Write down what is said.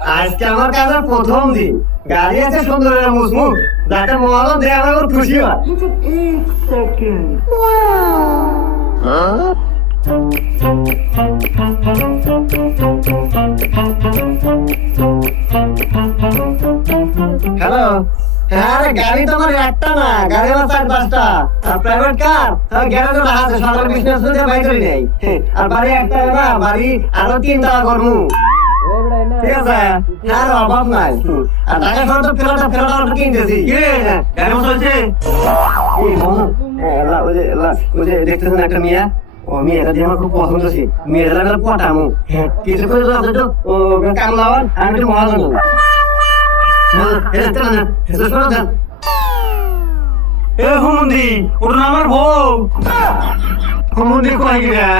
আজকে আমার কাছে প্রথম দিন, গাড়ি আছে সুন্দরের মুসমুখ, যাতে মহাজন দেয় আমার খুশি হয়। হ্যালো, হ্যাঁ রে, গাড়ি তো আমার একটা না, গাড়ি আমার 4-5টা। আর প্রাইভেট কার গ্যারেজে রাখা আছে, সকাল বিজনেস করে বাইক করে নেই। আর বাড়ি একটা না, বাড়ি আরো 3 টাকা করবো। ঠিক আছে, হ্যাঁ অভাব নাই। আর টাকা খরচ ফেরাটা কিনতেছি। গাড়ি চলছে দেখতেছেন একটা মেয়ে, ও মেয়েটা দিয়ে আমার খুব পছন্দ ছিল। মেয়েটা পটামো কিছু করে কামলাওয়ার আমি একটু মহাজন। হুমন্দি ওর নাম আমার বউ। হুমন্দি কয় গিরা